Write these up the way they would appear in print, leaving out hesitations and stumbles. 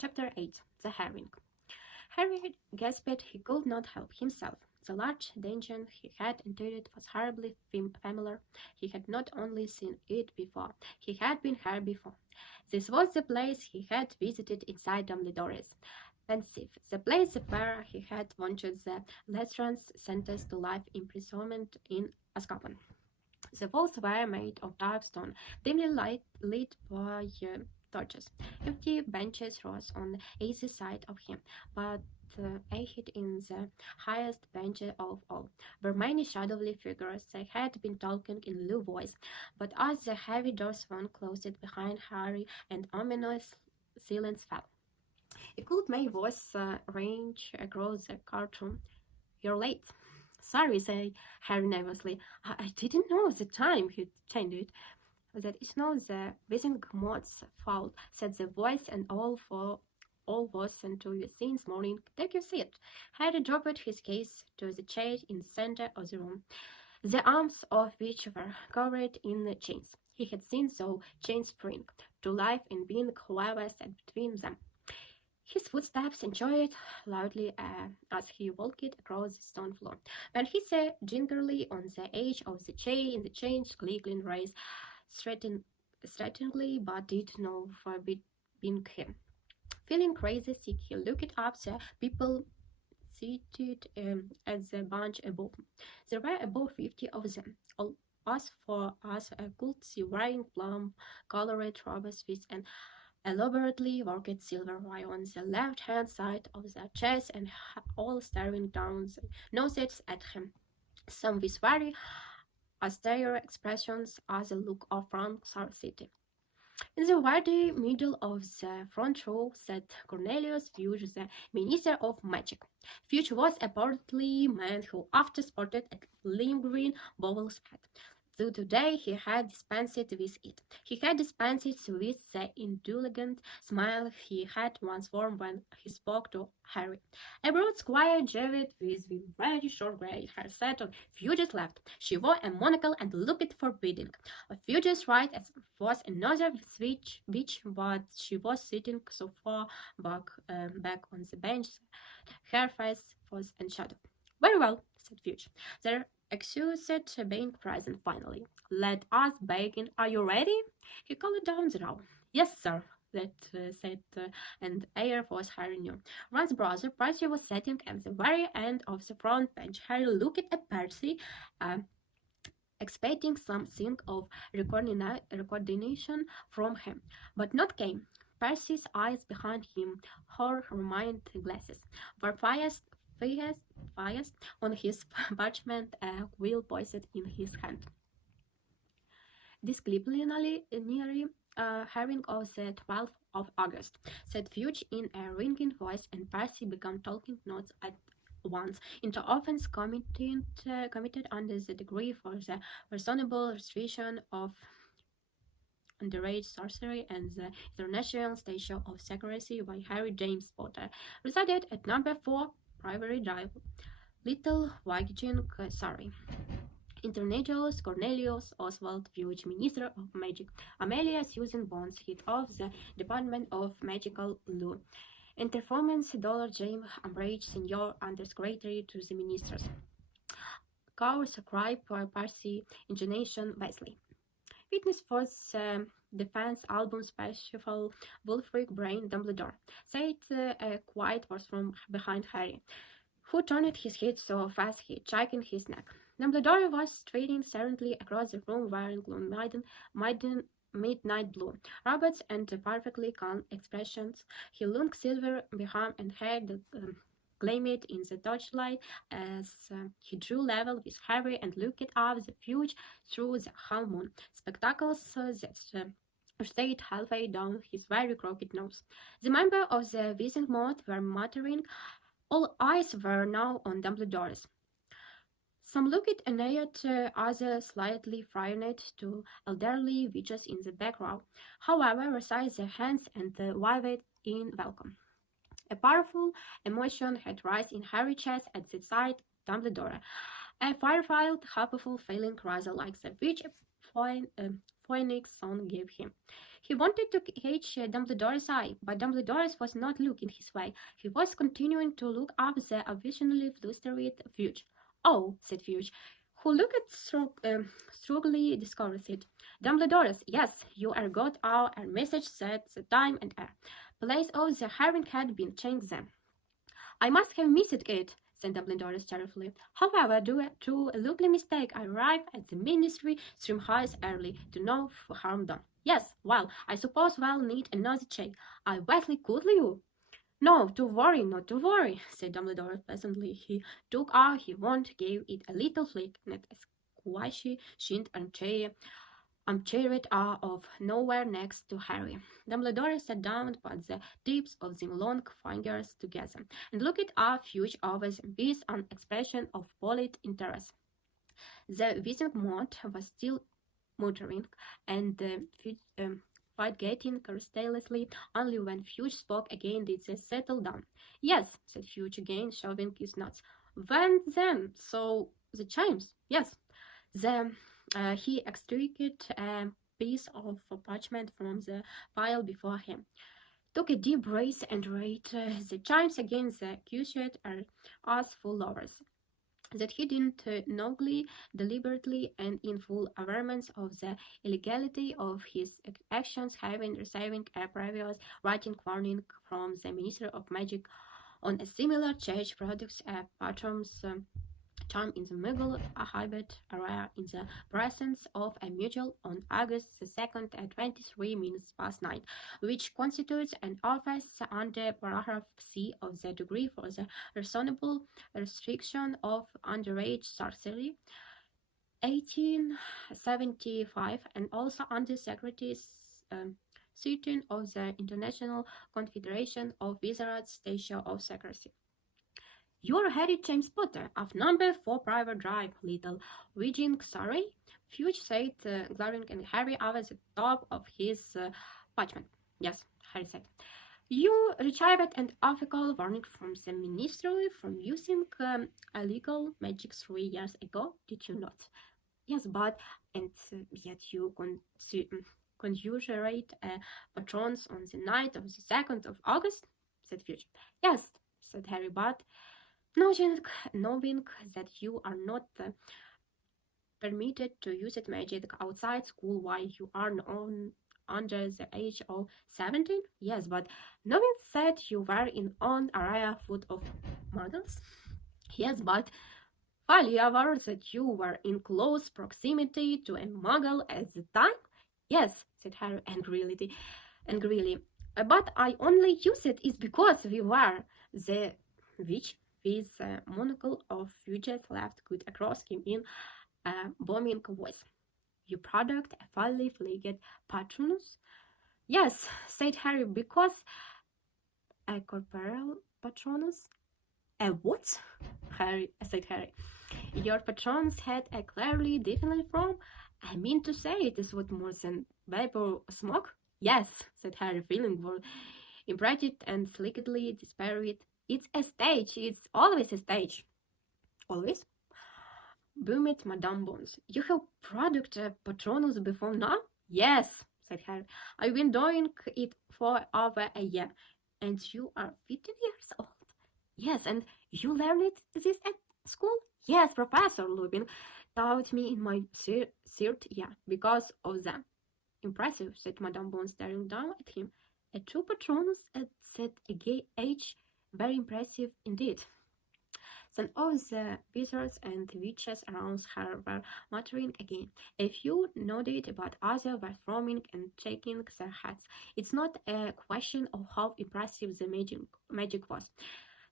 Chapter 8. The Herring. Harry gasped. He could not help himself. The large dungeon he had entered was horribly familiar. He had not only seen it before, he had been here before. This was the place he had visited inside Dumbledore's pensive, the place where he had watched the Lestrans sentenced to life imprisonment in Azkaban. The walls were made of dark stone, dimly lit by torches. Empty benches rose on either side of him, but ahead in the highest bench of all were many shadowy figures. They had been talking in low voice, but as the heavy door swung closed behind Harry, an ominous silence fell. A cold May voice ranged across the courtroom. "You're late." "Sorry," said Harry nervously. I didn't know the time he'd changed it. "That is not the Wizard's fault," said the voice, "and all was sent to you since morning. Take your seat." Harry dropped his case to the chair in the center of the room, the arms of which were covered in chains. He had seen those chains spring to life and being whoever sat between them. His footsteps echoed loudly as he walked across the stone floor. When he sat gingerly on the edge of the chair, in the chains clicking raised threateningly, but did not forbid him. Feeling crazy sick, he looked up the people seated at the bench above him. There were about 50 of them, all as far as I could see, wearing plum-colored robes with an elaborately worked silver wire on the left-hand side of their chest, and all staring down the noses at him, some with very austere expressions, as a look of frank curiosity. In the very middle of the front row sat Cornelius Fudge, the Minister of Magic. Fudge was a portly man who often sported a lime green bowler's hat, though today he had dispensed with it. He had dispensed with the indulgent smile he had once worn when he spoke to Harry. A broad squire Javet with very short grey hair sat on Fudge's left. She wore a monocle and looked forbidding. On Fudge's right was another witch, but she was sitting so far back on the bench, her face was in shadow. "Very well," said Fudge. "They're excused being present finally. Let us begin. Are you ready?" He called down the row. "Yes, sir," that said, and air was Harry knew. Ron's brother, Percy, was sitting at the very end of the front bench. Harry looked at Percy, expecting something of recognition from him, but not came. Percy's eyes behind him, her remind glasses, were fixed on his parchment, a quill poised in his hand. "Disciplinary hearing of the 12th of August," said Fudge in a ringing voice, and Percy began talking notes at once into offense committed under the degree for the reasonable restriction of underage sorcery and the international statute of secrecy by Harry James Potter, resided at number 4 Priory Drive, Little Wygging, Surrey. Internationals Cornelius Oswald Fudge, Minister of Magic. Amelia Susan Bones, head of the Department of Magical Law. Interformance James Umbridge, Senior Undersecretary to the Ministers. Cower Scribe Percy Intonation Wesley. Witness for the Defense Album Special Wulfric Brain Dumbledore, said a quiet voice from behind Harry, who turned his head so fast he checked his neck. Dumbledore was striding silently across the room wearing midnight blue roberts and perfectly calm expressions. He looked silver behind and hair that gleamed in the torchlight as he drew level with Harry and looked up the Fudge through the half moon. Spectacles that stayed halfway down his very crooked nose. The members of the wizarding mob were muttering. All eyes were now on Dumbledore's. Some looked annoyed, others slightly frightened, two elderly witches in the back row, however, raised their hands and waved in welcome. A powerful emotion had risen in Harry's chest at the sight of Dumbledore, a fire-filled, hopeful feeling rather like the which Phoenix Song gave him. He wanted to catch Dumbledore's eye, but Dumbledore was not looking his way. He was continuing to look up the obviously flustered Fudge. "Oh," said Fudge, who looked strongly disconcerted. "Dumbledore's, yes, you are got our message said the time and place of the hearing had been changed then." "I must have missed it," said Dumbledore cheerfully. "However, through a lucky mistake, I arrived at the ministry 3 hours early, to no harm done. Yes, well, I suppose we'll need another check. I Wesley, could you?" "No, to worry, not to worry," said Dumbledore pleasantly. He took out his wand, gave it a little flick, and a squashy shined armchaired of nowhere next to Harry. Dumbledore sat down, put the tips of the long fingers together, and looked at Fudge over them with an expression of polite interest. The whizzing moth was still muttering, and getting restlessly. Only when Fudge spoke again did they settle down. "Yes," said Fudge again, shoving his nuts. "When then? So the chimes? Yes." He extracted a piece of parchment from the pile before him, took a deep breath, and read the chimes again. The accused are as full lovers that he didn't knowingly, deliberately, and in full awareness of the illegality of his actions, having receiving a previous writing warning from the Minister of Magic on a similar charge, products a patron's charm in the Muggle Hybrid area in the presence of a mutual on August the 2nd at 23 minutes past 9, which constitutes an offense under paragraph C of the degree for the reasonable restriction of underage sorcery, 1875, and also under Secretary's 13 of the International Confederation of Wizards Statute of Secrecy. "You're Harry James Potter, of number 4 Private Drive, little Wigging sorry," Fudge said, glaring at Harry over the top of his parchment. "Yes," Harry said. "You received an official warning from the Ministry from using illegal magic 3 years ago, did you not?" "Yes, but, and yet you conjurate patrons on the night of the 2nd of August, said Fudge. "Yes," said Harry, "but knowing that you are not permitted to use magic outside school while you are under the age of 17? Yes, but knowing that you were in an area full of muggles? Yes, but while you aware that you were in close proximity to a muggle at the time? Yes, said Harry angrily. But I only use it is because we were the witch with a monocle of Fudge's laughed good across him in a booming voice. "You product a fully flagged patronus?" "Yes," said Harry, "because a corporeal patronus." "A what?" said Harry. "Your patronus had a clearly different form. I mean to say it is what more than vapor smoke." "Yes," said Harry, feeling more imperative and slickly despaired. "It's a stage. It's always a stage." "Always?" boomed Madame Bones. "You have product a patronus before now?" "Yes," said Harry. "I've been doing it for over a year." "And you are 15 years old?" "Yes, and you learned this at school?" "Yes, Professor Lupin taught me in my third year because of them." "Impressive," said Madame Bones, staring down at him. "A true patronus at that age, very impressive indeed." Some of the wizards and witches around her were muttering again. A few nodded, but others were frowning and shaking their heads. "It's not a question of how impressive the magic was,"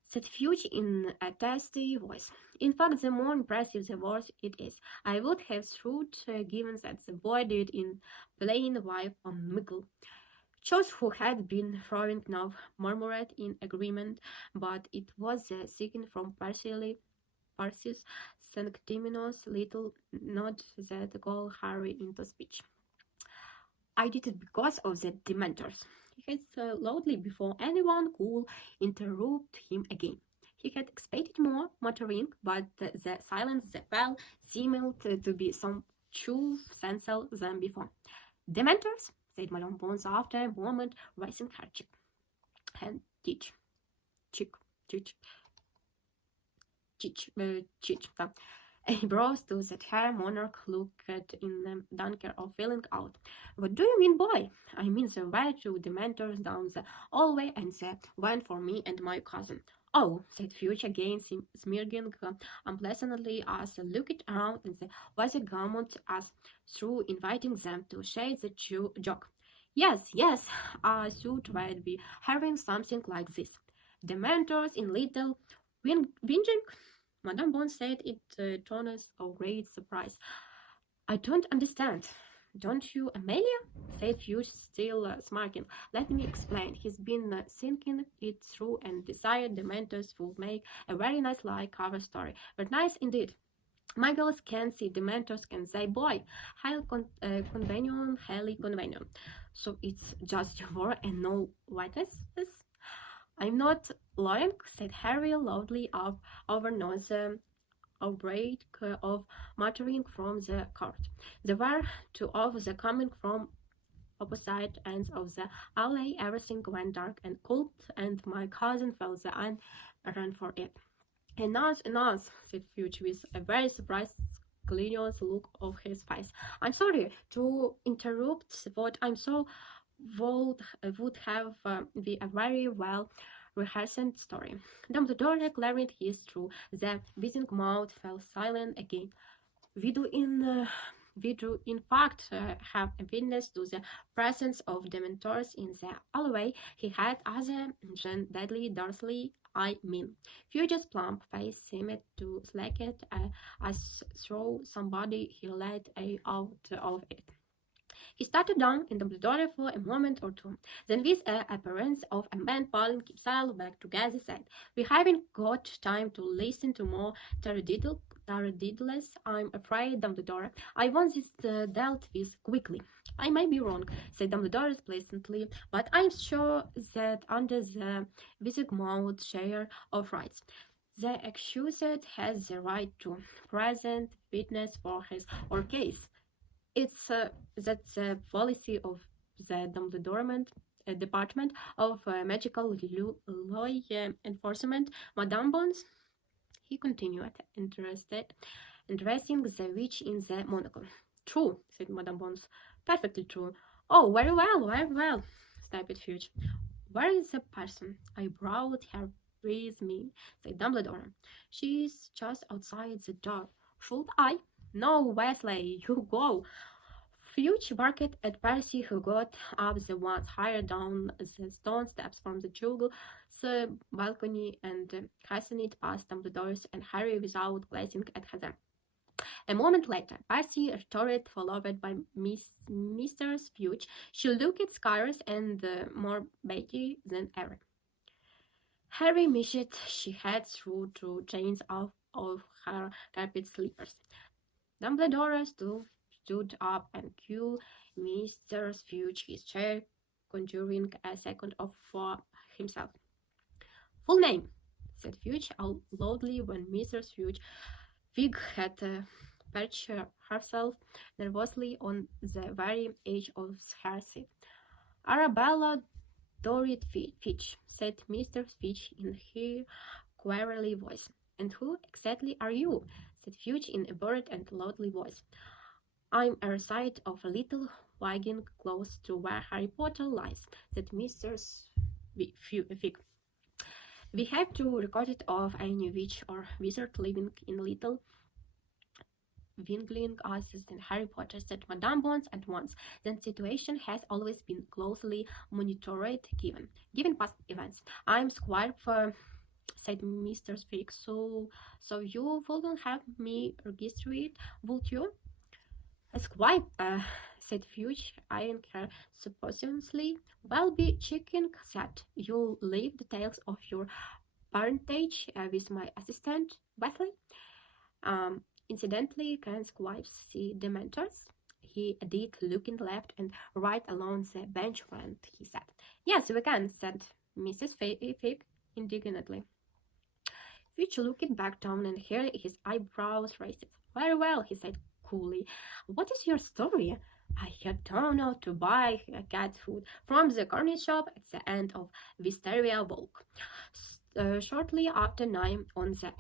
said Fudge in a tasty voice. "In fact, the more impressive the worse it is. I would have thought, given that the boy did in plain wife a muggle." Those who had been throwing now murmured in agreement, but it was the second from Percy's sanctimonious little nod that got Harry into speech. "I did it because of the Dementors," he said loudly before anyone could interrupt him again. He had expected more muttering, but the silence that fell seemed to be some true sensible than before. "Dementors?" said Madame Bones after a moment, raising her cheek. And cheek. He browsed to that her monarch looked in the dunker of feeling out. What do you mean, boy? I mean the way to the mentors down the hallway and the one for me and my cousin. Oh, said Fuchs again, smirking unpleasantly as he looked around and the wise garment as through inviting them to share the joke. Yes, I thought we'd be having something like this. The mentors in little whinging? Madame Bon said it tones of great surprise. I don't understand. Don't you, Amelia? Said Fuchs, still smirking. Let me explain. He's been thinking it through and decided the mentors would make a very nice like cover story. But nice indeed. My girls can see the mentors can say, boy, highly convenient. So it's just your word and no whiteness? I'm not lying, said Harry loudly over noise outbreak of muttering from the court. There were two of the coming from opposite ends of the alley. Everything went dark and cold, and my cousin felt the ran for it. Enough, said Fuchs with a very surprised glorious look of his face. I'm sorry to interrupt, but I'm so would have be a very well rehearsed story. Dumbledore cleared his through. The whizzing mouth fell silent again. We do in fact have a witness to the presence of Dementors in the hallway. He had other than Dudley Dursley. I mean, Fuchs's plump face seemed to slacken as though somebody he let out of it. He started down in Dumbledore for a moment or two. Then, with an appearance of a man pulling himself back together, said, "We haven't got time to listen to more taradiddles, I'm afraid, Dumbledore. I want this dealt with quickly." "I may be wrong," said Dumbledore pleasantly, "but I'm sure that under the Wizard-mouthed share of rights, the accused has the right to present witness for his or case. It's that's the policy of the Dumbledore Department of Magical Law Enforcement. Madame Bones," he continued, addressing the witch in the monocle. "True," said Madame Bones. "Perfectly true." "Oh, very well," snapped Fuchs. "Where is the person? I brought her with me," said Dumbledore. "She's just outside the door. Should I?" "No, Wesley, you go." Fuchs barked at Percy, who got up the once higher down the stone steps from the juggle balcony and hastened past Dumbledore's and Harry without glancing at them. A moment later, Percy returned, followed by Mr. Fuchs. She looked scarce and more Betty than ever. Harry wished she had thrown two chains off of her carpet slippers. Dumbledore stood up and cue Mr. Fuchs his chair, conjuring a second of for himself. "Full name," said Fuchs loudly when Mrs. Fig had perched herself nervously on the very edge of her seat. "Arabella Dorrit Fitch," said Mr. Fitch in her queerly voice. "And who exactly are you?" said Fuchs in a bored and lovely voice. "I'm a recite of a little wagon close to where Harry Potter lies," said Mr. Fig. "We have to record it of any witch or wizard living in little wingling houses than Harry Potter," said Madame Bones at once. "The situation has always been closely monitored given past events. I'm Squire for," said Mr. Fig. So you wouldn't have me register it, would you?" "Squire," said Fuchs, eyeing her suspiciously. "Well, be chicken that. You'll leave details of your parentage with my assistant, Wesley. Incidentally, can Squibes see Dementors?" he added, looking left and right along the bench front, he said. "Yes, we can," said Mrs. Fig indignantly. Fuchs looked back down and here his eyebrows raised. "Very well," he said coolly. "What is your story?" I had turned out to buy cat food from the corner shop at the end of Wisteria Walk. Shortly after 9 on the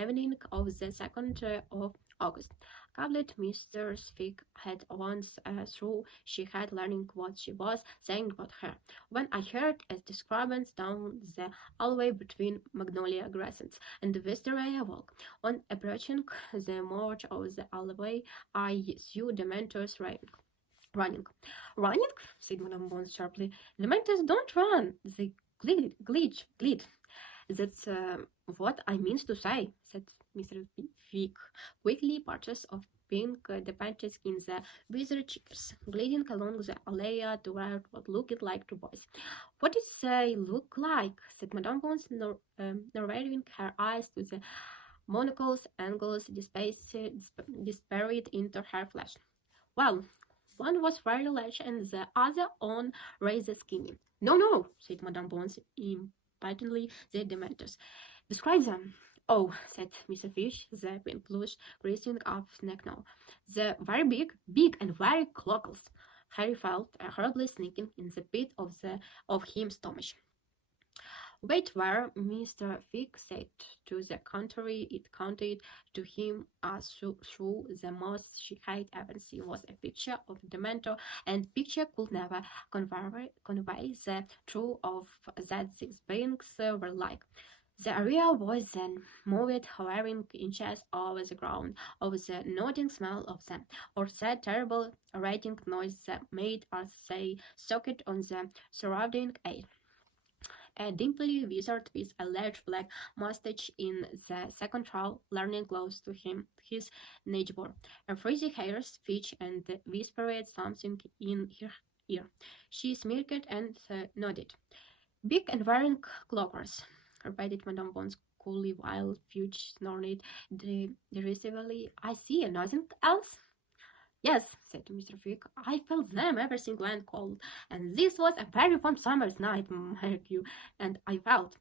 evening of the 2nd of August. Cablet Mr. Fig had once through she had learning what she was saying about her. When I heard a disturbance down the alleyway between Magnolia Crescent and the Wisteria Walk. On approaching the marge of the alleyway, I saw the mentors running. Running? Said Madame Bond sharply. The mentors don't run. They glide. That's what I mean to say, said Mr. Fig, quickly purchase of pink the panties in the wizard checkers, gliding along the alley toward what looked like two boys. What does they look like? Said Madame Bond, narrowing her eyes to the monocle's angles disparate into her flesh. Well, one was very large and the other on razor skinny. No, said Madame Bones impatiently, the Dementors. Describe them. Oh, said Mr. Fish, the pink blush creasing up neck now. The very big and very clockles. Harry felt horribly sneaking in the pit of his stomach. Wait where Mr. Fig said to the contrary, it counted to him as through the most she had ever seen was a picture of Dementor, and picture could never convey the truth of that these beings were like. The area was then moved hovering inches over the ground, of the nodding smell of them, or that terrible rattling noise that made us say socket on the surrounding air. A dimply wizard with a large black mustache in the second row, leaning close to him, his neighbor. A frizzy hair speech and whispered something in her ear. She smirked and nodded. Big and wearing clockers, repeated Madame Bones coolly while Fudge snorted derisively. I see, nothing else? Yes, said Mr. Fig, I felt them, everything went cold, and this was a very warm summer's night, mark you, and I felt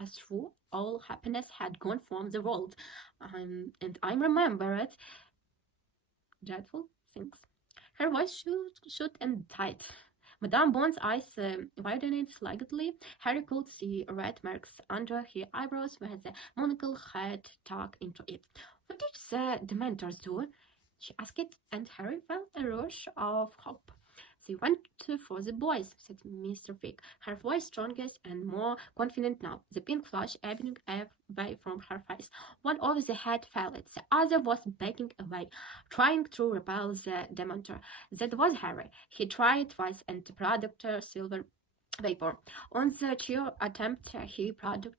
as though all happiness had gone from the world, and I remembered dreadful things. Her voice shook and died. Madame Bond's eyes widened slightly. Harry could see red marks under her eyebrows where the monocle had tucked into it. What did the Dementors do? She asked, and Harry felt a rush of hope. They went for the boys, said Mr. Fig, her voice stronger and more confident now, the pink flush ebbing away from her face. One of the had failed, the other was backing away, trying to repel the Dementor. That was Harry. He tried twice and produced silver vapor. On the third attempt, he produced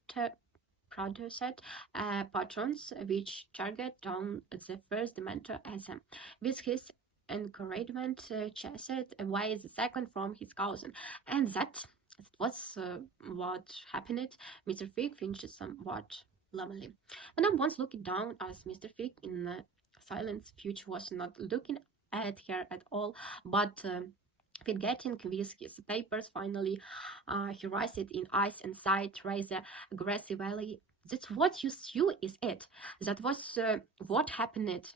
patrons which target down the first Dementor as him. With his encouragement, chased away the second from his cousin, and that was what happened. Mr. Fig finished somewhat lamely. Madame once looked down as Mr. Fig in silence. Fudge was not looking at her at all, but forgetting with his papers, finally, he raised it in eyes and sighed rather aggressively. That's what you saw, is it? That was what happened,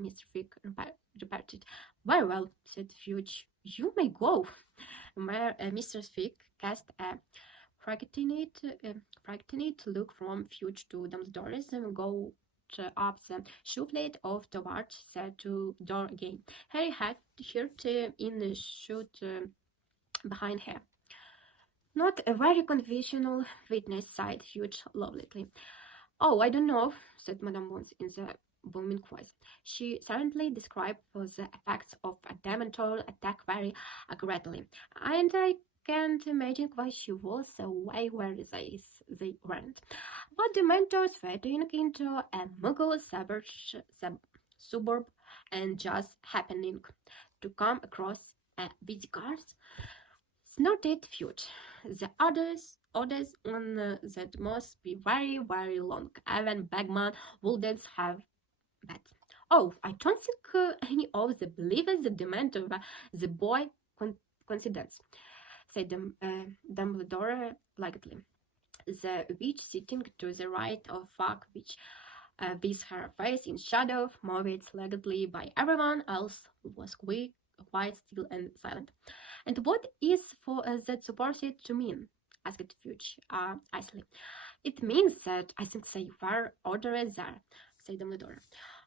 Mr. Fig repeated. Very well, said Fudge. You may go. Mr. Fig cast a frightened look from Fudge to Dumbledore's and go up the shoeplate of towards the door again. Harry had heard in the shoot behind her. Not a very conventional witness, sighed Fudge lovingly. Oh, I don't know, said Madame Bones in the booming voice. She certainly described the effects of a Dementor attack very accurately, and I can't imagine why she was away where they weren't. But Dementors fading into a Muggle suburb and just happening to come across a busy cars, snorted Fudge. The others on that must be very, very long. Even Bagman wouldn't have that. Oh, I don't think any of the believers the Dementor the boy coincidence, said Dumbledore lightly. The witch sitting to the right of Fag, which with her face in shadow, moved slightly by everyone else who was quite still and silent. "And what is for that supposed to mean?" asked Fuchs icily. "It means that I think they were ordered there," said Dumbledore.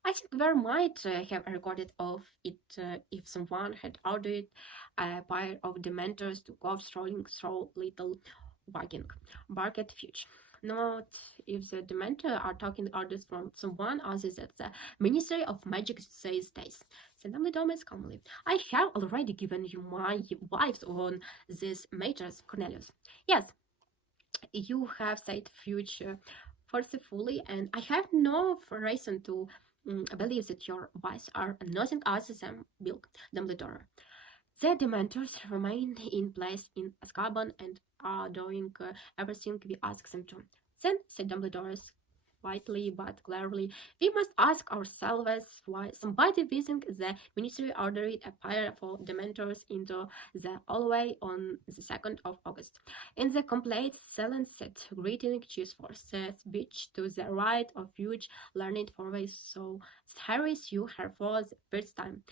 "I think there might have a recorded of it if someone had ordered a pair of Dementors to go strolling through Little Wagging," barked Fuchs. "Not if the Dementor are taking orders from someone other than the Ministry of Magic these days," said Dumbledore calmly. "I have already given you my views on these matters, Cornelius." "Yes, you have said future forcefully, and I have no reason to believe that your wives are nothing other than milk, Dumbledore. The Dementors remain in place in Azkaban and are doing everything we ask them to." "Then," said Dumbledore quietly but clearly, "we must ask ourselves why somebody within the Ministry ordered a pair of Dementors into the hallway on the 2nd of August. In the complete silence that greeting cheers for the speech to the right of huge learned forward so Harry saw her for the first time.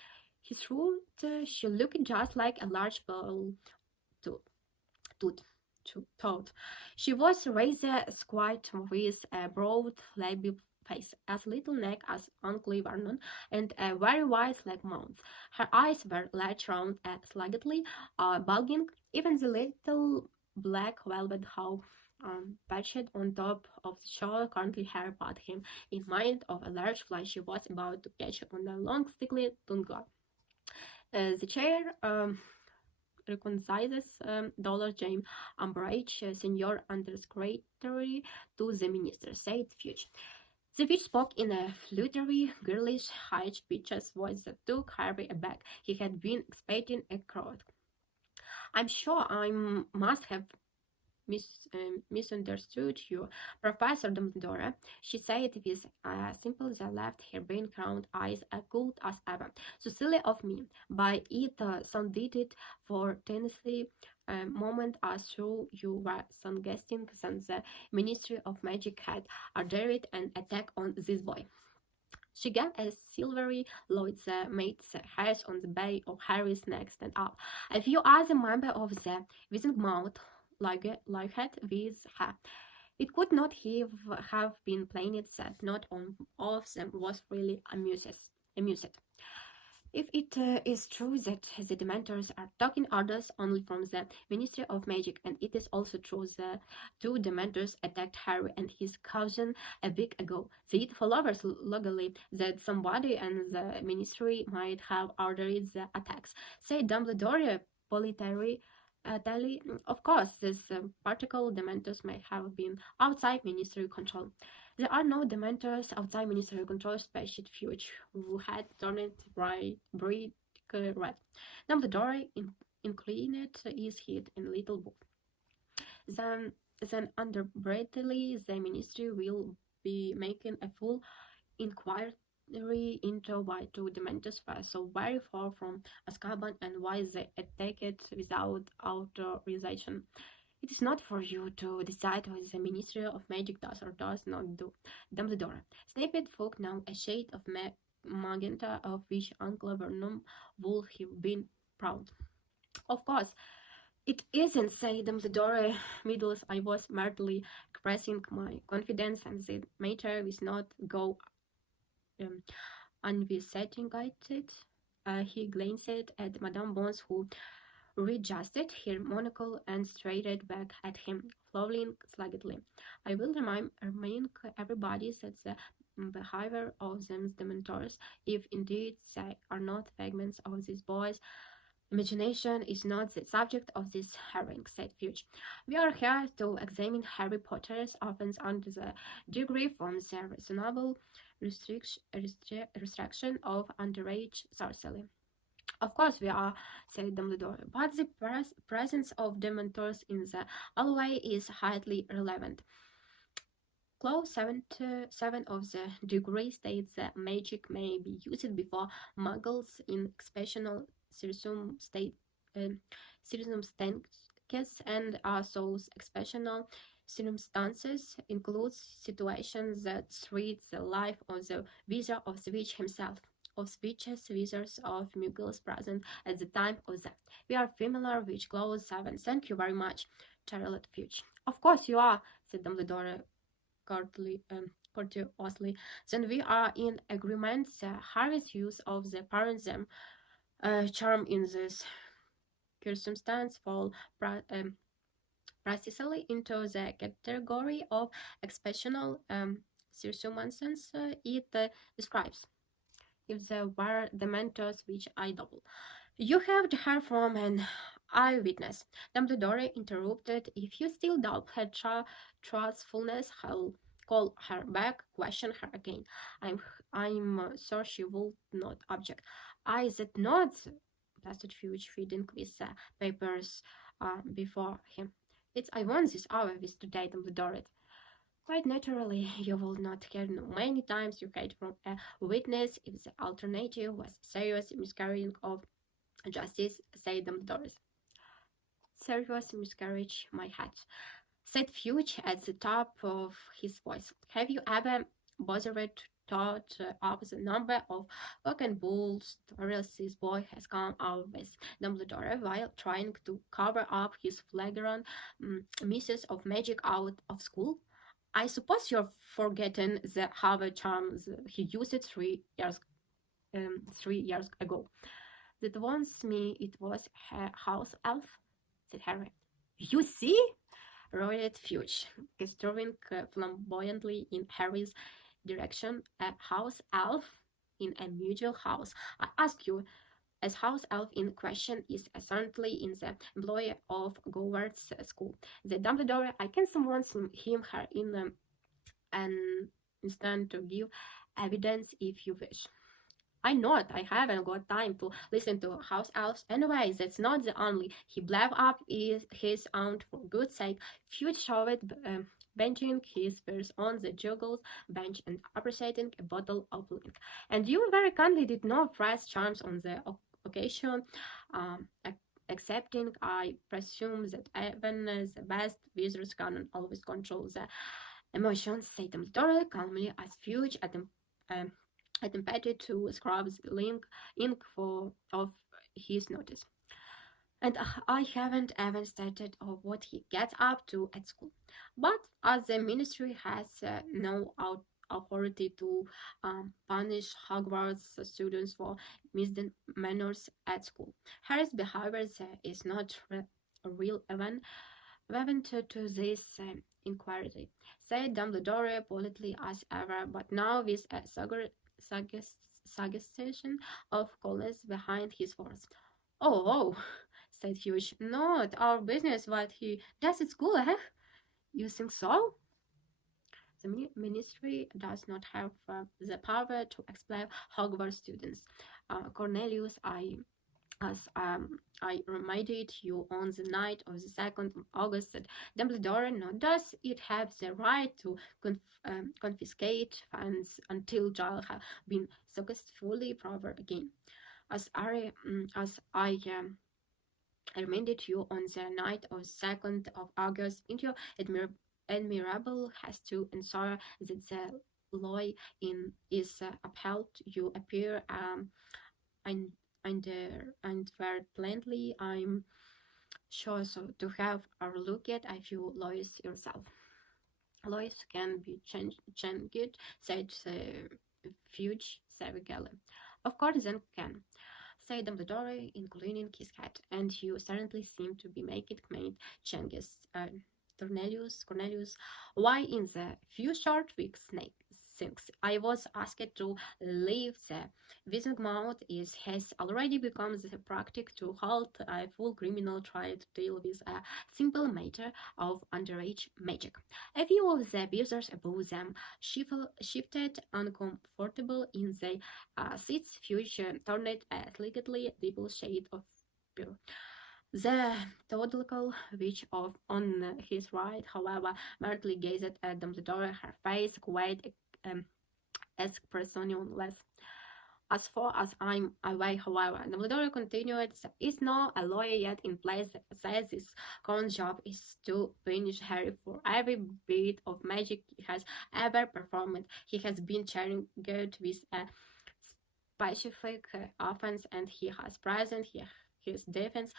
He thought she looked just like a large ball toad. She was rather squat with a broad, flabby face, as little neck as Uncle Vernon, and a very wide leg mouth. Her eyes were large, round, and slightly bulging. Even the little black velvet how patched on top of the shawl currently hair put him in mind of a large fly she was about to catch on a long sticky tongue. The chair reconciles Dollar James Umbridge, Senior Undersecretary to the Minister, said Fuchs. The witch spoke in a fluttery, girlish, high-pitched voice that took Harry aback. He had been expecting a crowd. "I'm sure I must have misunderstood you, Professor Dumbledore," she said with a simple that left her brain-crowned eyes as cold as ever. "So silly of me, but it sounded for Tennessee moment as though you were suggesting that the Ministry of Magic had ordered an attack on this boy." She gave a silvery light that made the hairs on the back of Harry's neck stand up. "A few other members of the Wizardmouth like it with her. It could not have been plain that not all of them was really amused. If it is true that the Dementors are taking orders only from the Ministry of Magic, and it is also true that 2 Dementors attacked Harry and his cousin a week ago, it follows logically that somebody in the Ministry might have ordered the attacks," said Dumbledore politely. "Of course, this particular Dementors may have been outside Ministry control." "There are no Dementors outside Ministry control," specified Fuchs, who had turned bright red. Dumbledore inclined his head a little bit. Then undoubtedly the Ministry will be making a full inquiry into why 2 Dementors were so very far from Azkaban and why they attacked without authorization. "It is not for you to decide what the Ministry of Magic does or does not do, Dumbledore," snapped Fawkes, now a shade of magenta of which Uncle Vernon would have been proud. "Of course it isn't," said Dumbledore. "Middles, I was merely expressing my confidence, and the matter will not go unvisited." He glanced at Madame Bones, who readjusted her monocle and stared back at him, flowing slightly. "I will remind everybody that the behavior of them Dementors, if indeed they are not figments of this boy's imagination, is not the subject of this hearing," said Fuchs. "We are here to examine Harry Potter's offense under the degree from the reasonable restriction of underage sorcery." "Of course we are," said Dumbledore, "but the presence of Dementors in the hallway is highly relevant. Clause 7 of the degree states that magic may be used before muggles in exceptional circumstances kiss and those exceptional circumstances includes situations that threat the life of the wizard of Switch himself, of Switch's wizards of Muggles present at the time of that. We are familiar with Clause 7. Thank you very much, Charlotte Fuchs. Of course you are, said Dumbledore courteously. Then we are in agreement. Harry's use of the parenthesis charm in this circumstance fall precisely into the category of exceptional circumstances it describes. If there were the mentors which I double. You have heard from an eyewitness. Dumbledore interrupted. If you still doubt her truthfulness, I'll call her back, question her again. I'm sure she will not object. Is it not? Blasted Fuge, feeding with papers before him. It's I want this hour with today, Dumbledore. Quite naturally, you will not hear many times you heard from a witness if the alternative was serious miscarrying of justice, said Dumbledore. Serious miscarriage, my hat, said Fuge at the top of his voice. Have you ever bothered thought up the number of cock and bull stories this boy has come out with? Dumbledore, while trying to cover up his flagrant misses of magic out of school. I suppose you're forgetting the Harvard charm he used it 3 years ago. That once me it was a house elf, said Harry. You see? Roared Fuchs, gesturing flamboyantly in Harry's direction. A house elf in a mutual house. I ask you, as house elf in question is certainly in the employ of Говard's school. The Dumbledore, I can summon him her in an instant to give evidence if you wish. I not, I haven't got time to listen to house elves. Anyway, that's not the only. He blew up his aunt for good sake. Fuge showed benching his spears on the juggles bench and appreciating a bottle of ink. And you very kindly did not press charms on the occasion, excepting I presume that even the best wizards can always control the emotions, said Dumbledore calmly as Fuge attempted to scrub the ink off his notice. And I haven't even started of what he gets up to at school. But as the ministry has no authority to punish Hogwarts students for misdemeanors at school, Harry's behavior is not real relevant to this inquiry, said Dumbledore politely as ever, but now with a suggestion of coldness behind his words. Oh, said Hugh, not our business what he does at school, eh? You think so? The ministry does not have the power to expel Hogwarts students. Cornelius, as I reminded you on the night of the 2nd of August, that Dumbledore, nor does it have the right to confiscate funds until Giles have been successfully proven again. As I reminded you on the night of 2nd of August, in your admirable has to ensure that the law is upheld. You appear and very plainly, I'm sure so to have a look at a few lawyers yourself. Lawyers can be changed, said Fuge savagely. Of course, then can, said Dumbledore, inclining his head, and you certainly seem to be making many changes. Cornelius, why in the few short weeks since I was asked to leave the Wizardmouth, it has already become the practice to halt a full criminal trial to deal with a simple matter of underage magic. A few of the wizards above them shifted uncomfortable in their seats. Fuge turned a slightly deeper shade of pure. The Toadle witch on his right, however, merely gazed at Dumbledore, her face quite expressionless. As far as I'm aware, however, Dumbledore continued, there is no a lawyer yet in place that says his current job is to punish Harry for every bit of magic he has ever performed. He has been charged with a specific offense, and he has present his defense.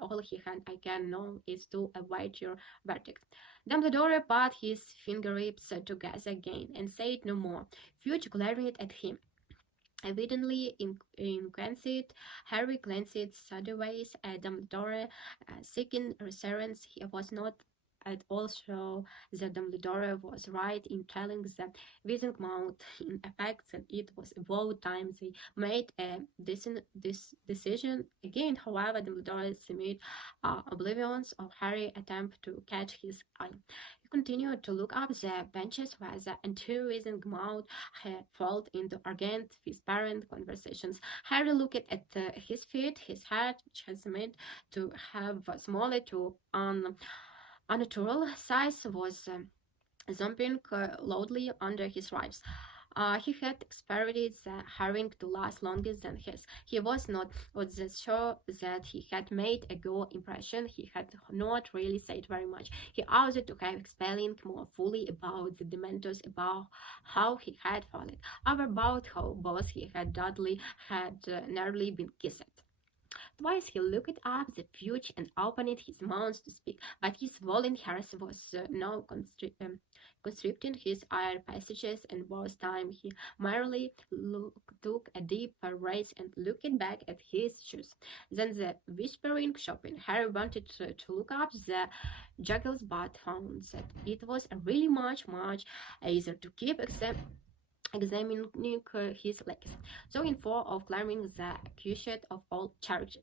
All he can know is to await your verdict. Dumbledore put his fingertips together again and said no more. Fudge glared at him. Evidently incensed, Harry glanced sideways at Dumbledore, seeking reassurance. He was not at all sure that Dumbledore was right in telling the Wizengamot in effect that it was about time they made this decision. Again, however, Dumbledore seemed oblivious of Harry's attempt to catch his eye. He continued to look up the benches where the enthusiastic mouth had fallen into ardent, whispered conversations. Harry looked at his feet, his head, which has seemed to have smaller to unnatural size, was thumping loudly under his ribs. He had expected the herring to last longer than his. He was not sure that he had made a good impression. He had not really said very much. He asked to have explained more fully about the Dementors, about how he had fallen, about how both he and Dudley had nearly been kissed. Twice he looked up the Fudge and opened his mouth to speak, but his voluntary was now constricting his air passages, and both times he merely took a deep breath and looked back at his shoes. Then the whispering shopping. Harry wanted to look up the juggles, but found that it was really much easier to keep examining his legs. So in fear of claiming the accusation of all charges,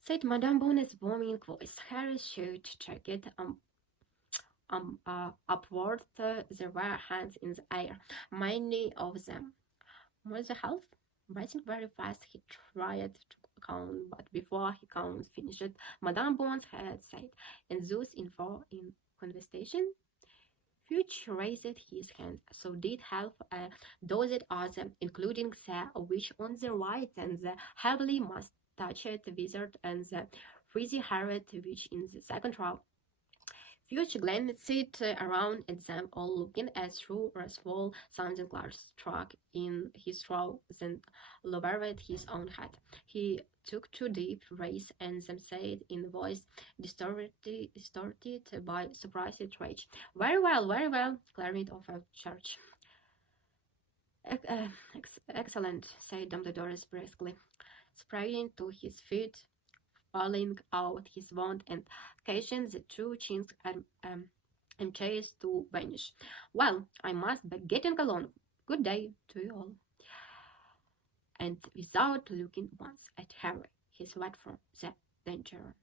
said Madame Bonne's booming voice. Harry should check it upward. There were hands in the air, many of them. Was the half? Rising very fast, he tried to count, but before he finished, Madame Bonne had said, and thus in conversation. Fudge raised his hand, so did half a dozen others, including the witch on the right and the heavily mustached wizard and the frizzy-haired witch in the second row. Fudge glanced around at them all, looking as through a small sounding glass struck in his throat, then lowered his own head. He took two deep breaths and then said in a voice distorted by suppressed rage, very well, Clarinet of a church. Excellent, said Dumbledore briskly, springing to his feet, falling out his wand and catching the two chinks and chased to vanish. Well, I must be getting along. Good day to you all. And without looking once at Harry, he fled from the danger.